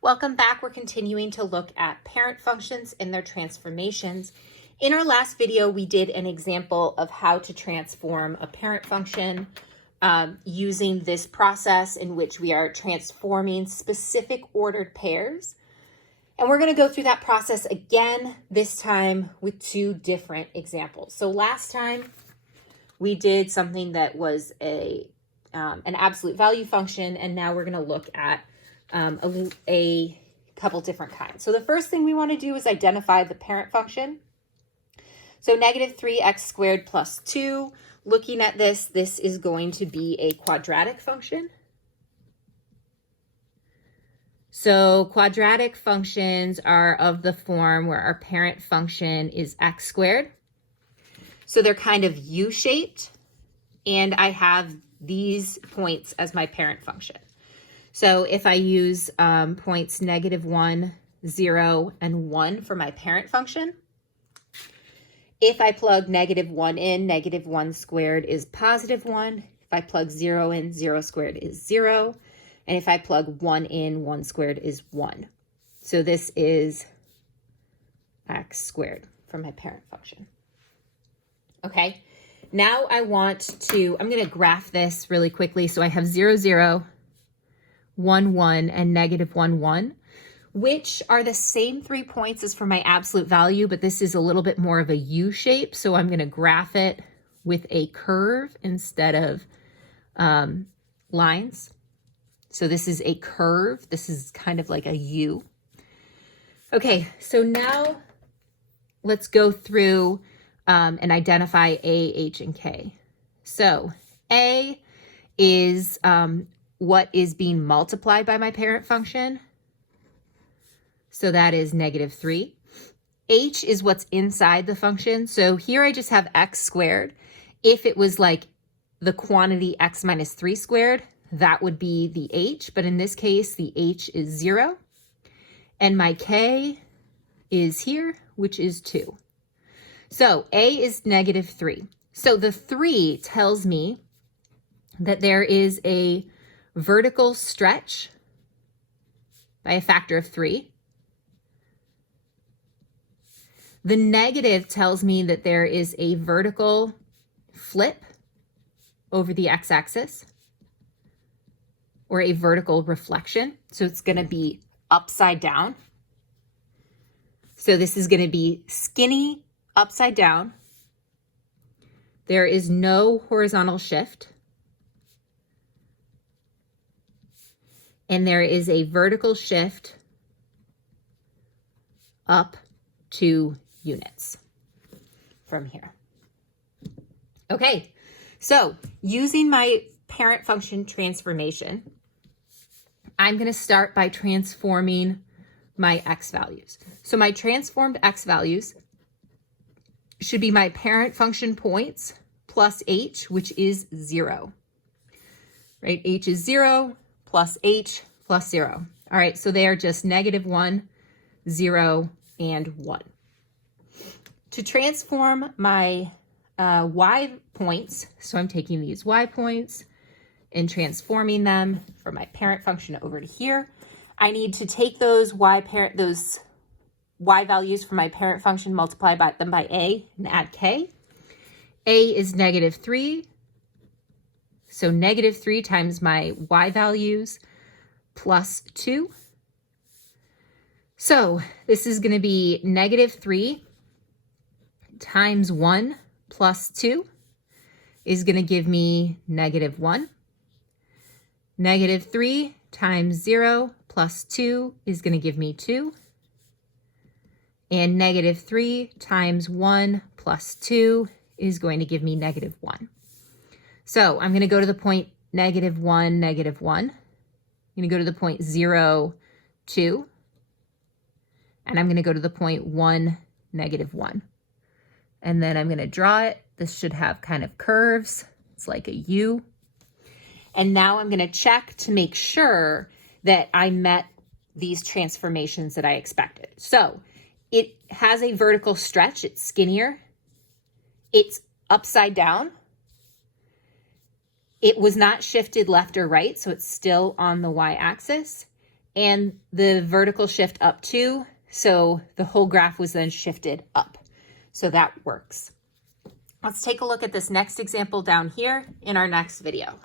Welcome back. We're continuing to look at parent functions and their transformations. In our last video, we did an example of how to transform a parent function using this process in which we are transforming specific ordered pairs. And we're going to go through that process again, this time with two different examples. So last time we did something that was an absolute value function, and now we're going to look at a couple different kinds. So the first thing we want to do is identify the parent function. So negative 3x squared plus 2. Looking at this is going to be a quadratic function. So quadratic functions are of the form where our parent function is x squared. So they're kind of U-shaped, and I have these points as my parent function. So if I use points -1, 0, and 1 for my parent function, if I plug -1 in, -1 squared is +1. If I plug 0 in, 0 squared is 0. And if I plug 1 in, 1 squared is 1. So this is x squared for my parent function. Okay, now I'm going to graph this really quickly. So I have 0, 0, 1, 1, and -1, 1, which are the same 3 points as for my absolute value, but this is a little bit more of a U shape. So I'm going to graph it with a curve instead of lines. So this is a curve. This is kind of like a U. Okay, so now let's go through and identify A, H, and K. So A is what is being multiplied by my parent function. So that is -3. H is what's inside the function. So here I just have x squared. If it was like the quantity x minus 3 squared, that would be the h. But in this case, the h is 0. And my k is here, which is 2. So A is -3. So the 3 tells me that there is a vertical stretch by a factor of 3. The negative tells me that there is a vertical flip over the x-axis, or a vertical reflection. So it's going to be upside down. So this is going to be skinny upside down. There is no horizontal shift. And there is a vertical shift up 2 units from here. Okay, so using my parent function transformation, I'm going to start by transforming my x values. So my transformed x values should be my parent function points plus h, which is 0. Right? H is 0 plus h plus 0. All right, so they are just -1, 0, and 1. To transform my y points, so I'm taking these y points and transforming them from my parent function over to here. I need to take those y values from my parent function, multiply them by a, and add k. A is -3. So -3 times my y values plus 2. So this is going to be -3 times 1 plus 2 is going to give me -1. -3 times 0 plus 2 is going to give me 2. And -3 times 1 plus 2 is going to give me -1. So I'm going to go to the point -1, -1. I'm going to go to the point 0, 2. And I'm going to go to the point 1, -1. And then I'm going to draw it. This should have kind of curves. It's like a U. And now I'm going to check to make sure that I met these transformations that I expected. So it has a vertical stretch. It's skinnier. It's upside down. It was not shifted left or right, so it's still on the y-axis. and the vertical shift up too. So the whole graph was then shifted up. So that works. Let's take a look at this next example down here in our next video.